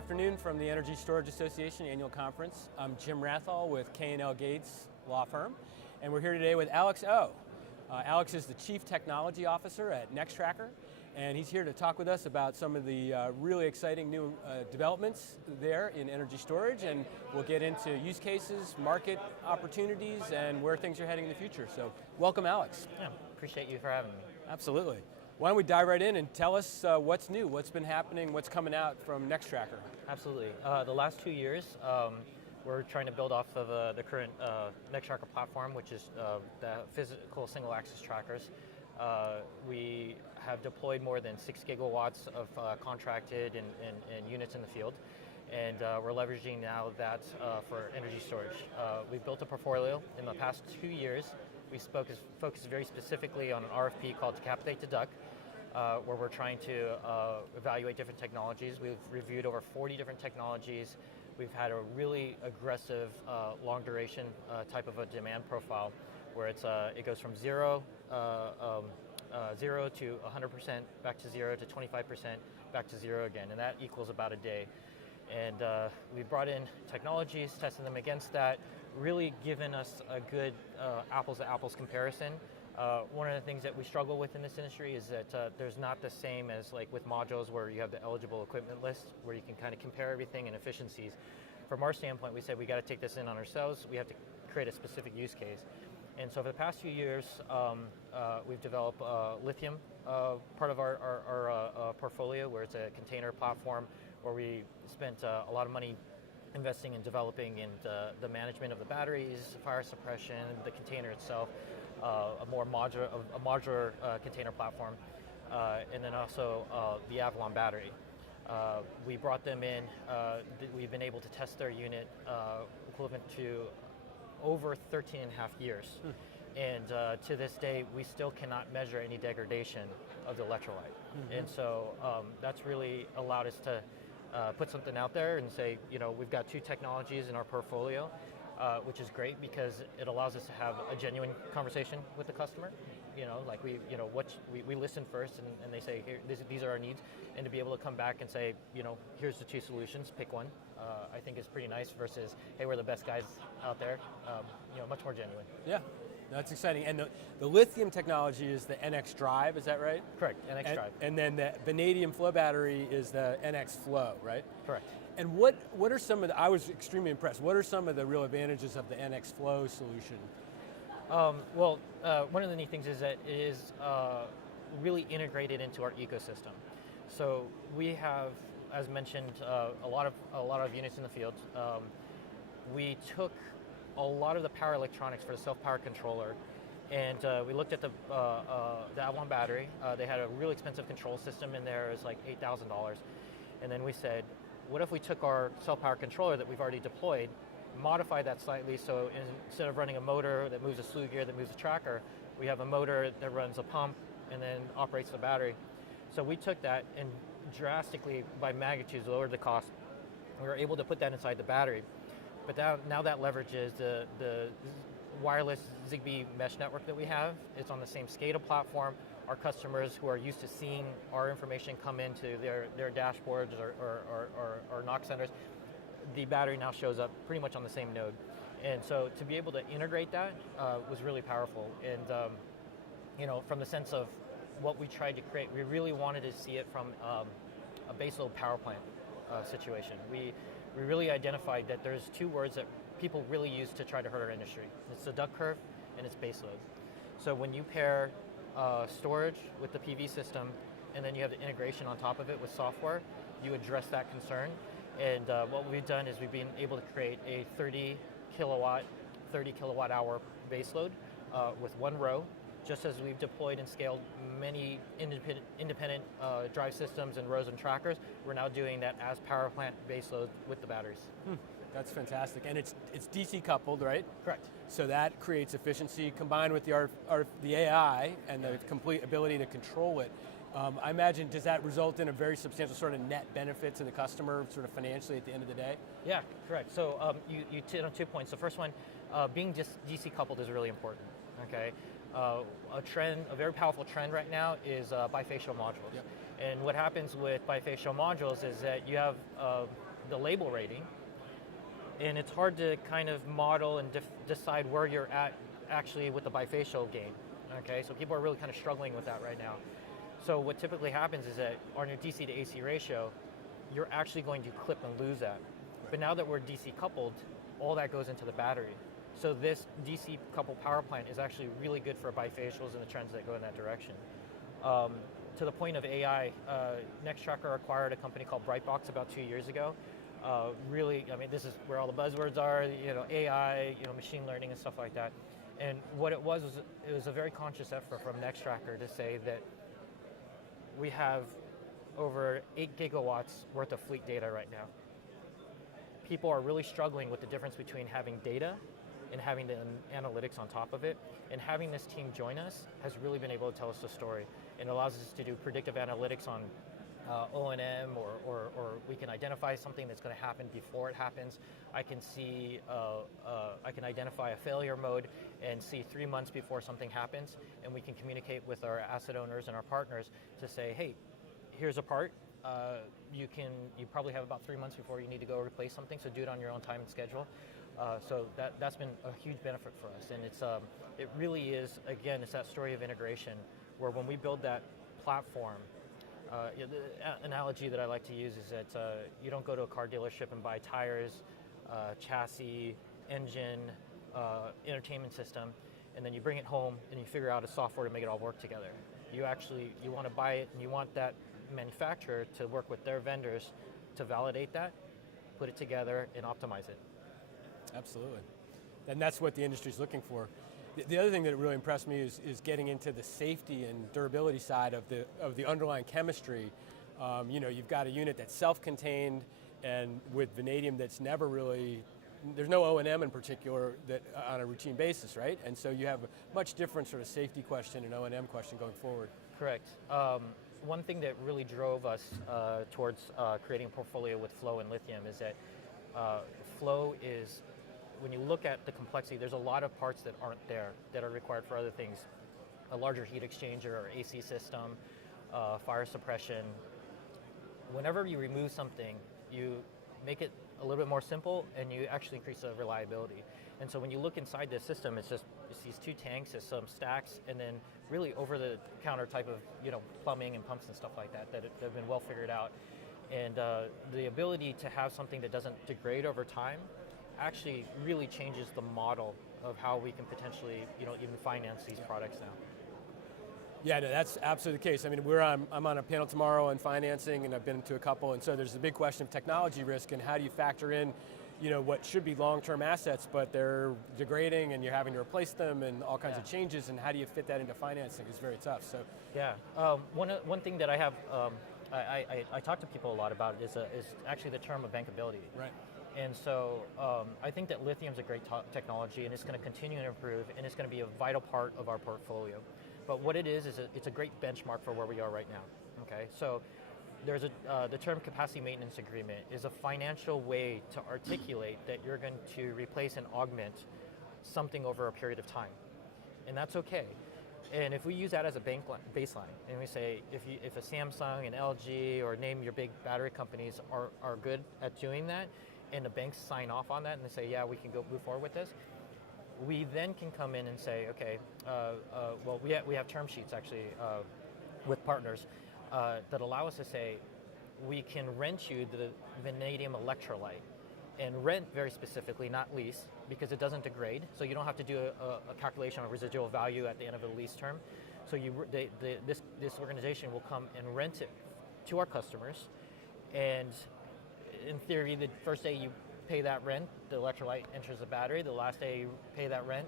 afternoon from the Energy Storage Association Annual Conference. I'm Jim Wrathall with K&L Gates law firm, and we're here today with Alex O. Alex is the Chief Technology Officer at NEXTracker, and he's here to talk with us about some of the really exciting new developments there in energy storage, and we'll get into use cases, market opportunities, and where things are heading in the future. So welcome, Alex. Yeah, appreciate you for having me. Absolutely. Why don't we dive right in and tell us what's new, what's been happening, what's coming out from NEXTracker? Absolutely. The last 2 years, we're trying to build off of the current NEXTracker platform, which is the physical single axis trackers. We have deployed more than 6 gigawatts of contracted and units in the field, and we're leveraging now that for energy storage. We've built a portfolio in the past 2 years. We focused very specifically on an RFP called Decapitate to Duck, where we're trying to evaluate different technologies. We've reviewed over 40 different technologies. We've had a really aggressive, long duration type of a demand profile, where it goes from zero to 100%, back to 0 to 25%, back to 0 again, and that equals about a day. And we brought in technologies, tested them against that, really given us a good apples to apples comparison. One of the things that we struggle with in this industry is that there's not the same as like with modules where you have the eligible equipment list where you can kind of compare everything and efficiencies. From our standpoint, we said we got to take this in on ourselves. We have to create a specific use case. And so for the past few years, we've developed lithium, part of our portfolio, where it's a container platform where we spent a lot of money investing in developing in the management of the batteries, fire suppression, the container itself, a modular container platform, and then also the Avalon battery. We brought them in. We've been able to test their unit equivalent to over 13 and a half years. And to this day, we still cannot measure any degradation of the electrolyte. Mm-hmm. And so that's really allowed us to put something out there and say, we've got 2 technologies in our portfolio, which is great because it allows us to have a genuine conversation with the customer. We listen first, and they say, here, these are our needs, and to be able to come back and say, here's the 2 solutions, pick one. I think is pretty nice versus, hey, we're the best guys out there. Much more genuine. Yeah. That's exciting. And the lithium technology is the NX Drive, is that right? Correct, NX Drive. And then the vanadium flow battery is the NX Flow, right? Correct. And what are some of the, I was extremely impressed, what are some of the real advantages of the NX Flow solution? One of the neat things is that it is really integrated into our ecosystem. So we have, as mentioned, a lot of units in the field. We took a lot of the power electronics for the self-power controller, and we looked at the Avalon battery. They had a really expensive control system in there. It was like $8,000. And then we said, what if we took our self-power controller that we've already deployed, modified that slightly, so instead of running a motor that moves a slew gear that moves a tracker, we have a motor that runs a pump and then operates the battery. So we took that and drastically, by magnitudes, lowered the cost. We were able to put that inside the battery. But now that leverages the wireless Zigbee mesh network that we have. It's on the same SCADA platform. Our customers who are used to seeing our information come into their dashboards or knock centers, the battery now shows up pretty much on the same node. And so to be able to integrate that was really powerful. And from the sense of what we tried to create, we really wanted to see it from a baseload power plant situation. We really identified that there's 2 words that people really use to try to hurt our industry. It's the duck curve and it's baseload. So when you pair storage with the PV system, and then you have the integration on top of it with software, you address that concern. And what we've done is we've been able to create a 30 kilowatt hour baseload with 1 row. Just as we've deployed and scaled many independent drive systems and rows and trackers, we're now doing that as power plant baseload with the batteries. That's fantastic. And it's DC coupled, right? Correct. So that creates efficiency combined with the AI and the complete ability to control it. I imagine, does that result in a very substantial sort of net benefit to the customer sort of financially at the end of the day? Yeah, correct. So you hit on 2 points. The first one, being DC coupled is really important, okay? A very powerful trend right now is bifacial modules. Yep. And what happens with bifacial modules is that you have the label rating, and it's hard to kind of model and decide where you're at actually with the bifacial gain. Okay, so people are really kind of struggling with that right now. So what typically happens is that on your DC to AC ratio, you're actually going to clip and lose that. But now that we're DC coupled, all that goes into the battery. So this DC coupled power plant is actually really good for bifacials and the trends that go in that direction. To the point of AI, NEXTracker acquired a company called Brightbox about 2 years ago. Really, I mean, this is where all the buzzwords are, AI, machine learning and stuff like that. And what it was a very conscious effort from NEXTracker to say that we have over 8 gigawatts worth of fleet data right now. People are really struggling with the difference between having data and having the analytics on top of it. And having this team join us has really been able to tell us the story. It allows us to do predictive analytics on O&M, or we can identify something that's going to happen before it happens. I can see, I can identify a failure mode and see 3 months before something happens, and we can communicate with our asset owners and our partners to say, hey, here's a part. You probably have about 3 months before you need to go replace something, so do it on your own time and schedule. So that's been a huge benefit for us, and it really is, again, it's that story of integration, where when we build that platform, the analogy that I like to use is that you don't go to a car dealership and buy tires, chassis, engine, entertainment system, and then you bring it home and you figure out a software to make it all work together. You want to buy it, and you want that manufacturer to work with their vendors to validate that, put it together, and optimize it. Absolutely. And that's what the industry's looking for. The other thing that really impressed me is getting into the safety and durability side of the underlying chemistry. You've got a unit that's self-contained, and with vanadium that's never really, there's no O&M in particular that on a routine basis, right? And so you have a much different sort of safety question and O&M question going forward. Correct. One thing that really drove us towards creating a portfolio with flow and lithium is that flow is, when you look at the complexity, there's a lot of parts that aren't there that are required for other things. A larger heat exchanger or AC system, fire suppression. Whenever you remove something, you make it a little bit more simple, and you actually increase the reliability. And so when you look inside this system, it's these 2 tanks, it's some stacks, and then really over-the-counter type of plumbing and pumps and stuff like that have been well figured out. And the ability to have something that doesn't degrade over time actually really changes the model of how we can potentially even finance these products now. Yeah, no, that's absolutely the case. I mean, I'm on a panel tomorrow on financing, and I've been to a couple, and so there's a big question of technology risk and how do you factor in what should be long-term assets, but they're degrading and you're having to replace them and all kinds of changes, and how do you fit that into financing is very tough. So yeah, one thing that I have, I talk to people a lot about is actually the term of bankability. Right. And so I think that lithium's a great technology, and it's going to continue to improve, and it's going to be a vital part of our portfolio. But what it is it's a great benchmark for where we are right now. Okay, so there's the term capacity maintenance agreement is a financial way to articulate that you're going to replace and augment something over a period of time, and that's okay. And if we use that as a baseline, and we say if a Samsung, an LG, or name your big battery companies are good at doing that, and the banks sign off on that and they say, yeah, we can go move forward with this, we then can come in and say, okay, well, we have term sheets actually with partners that allow us to say, we can rent you the vanadium electrolyte, and rent very specifically, not lease, because it doesn't degrade, so you don't have to do a calculation of residual value at the end of the lease term. So this organization will come and rent it to our customers, and in theory, the first day you pay that rent, the electrolyte enters the battery. The last day you pay that rent,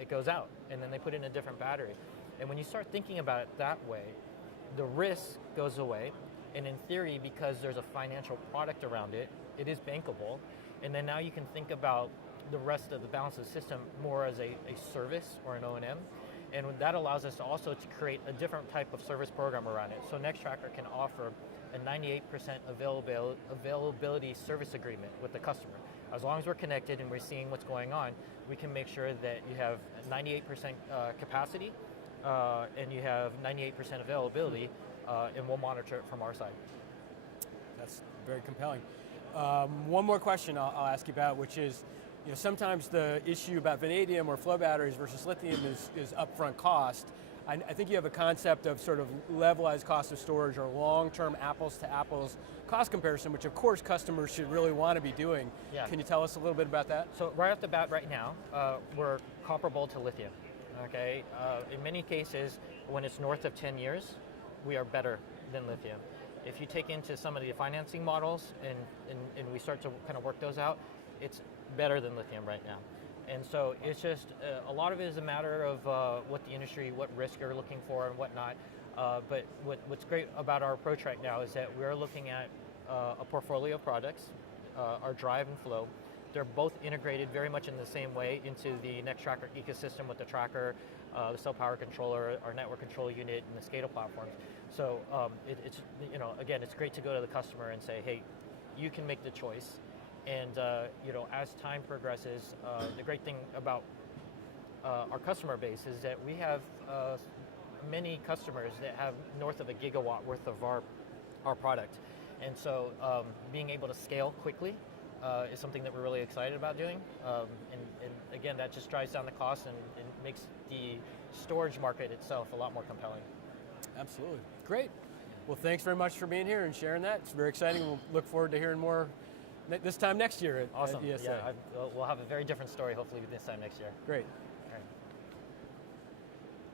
it goes out, and then they put it in a different battery. And when you start thinking about it that way, the risk goes away, and in theory, because there's a financial product around it, it is bankable, and then now you can think about the rest of the balance of the system more as a service or an O&M, and that allows us also to create a different type of service program around it. So NEXTracker can offer a 98% availability service agreement with the customer. As long as we're connected and we're seeing what's going on, we can make sure that you have 98% capacity and you have 98% availability, and we'll monitor it from our side. That's very compelling. One more question I'll ask you about, which is, sometimes the issue about vanadium or flow batteries versus lithium is upfront cost. I think you have a concept of sort of levelized cost of storage or long-term apples to apples cost comparison, which of course customers should really want to be doing. Yeah. Can you tell us a little bit about that? So right off the bat right now, we're comparable to lithium, okay? In many cases, when it's north of 10 years, we are better than lithium. If you take into some of the financing models and we start to kind of work those out, it's better than lithium right now. And so it's just, a lot of it is a matter of what the industry, what risk you're looking for and whatnot. But what's great about our approach right now is that we're looking at a portfolio of products, our drive and flow. They're both integrated very much in the same way into the NEXTracker ecosystem with the tracker, the cell power controller, our network control unit, and the SCADA platforms. So it's, again, it's great to go to the customer and say, hey, you can make the choice. And as time progresses, the great thing about our customer base is that we have many customers that have north of a gigawatt worth of our product. And so being able to scale quickly is something that we're really excited about doing. And again, that just drives down the cost and makes the storage market itself a lot more compelling. Absolutely. Great. Well, thanks very much for being here and sharing that. It's very exciting. We'll look forward to hearing more this time next year at Awesome. ESA. Yeah, we'll have a very different story hopefully this time next year. Great.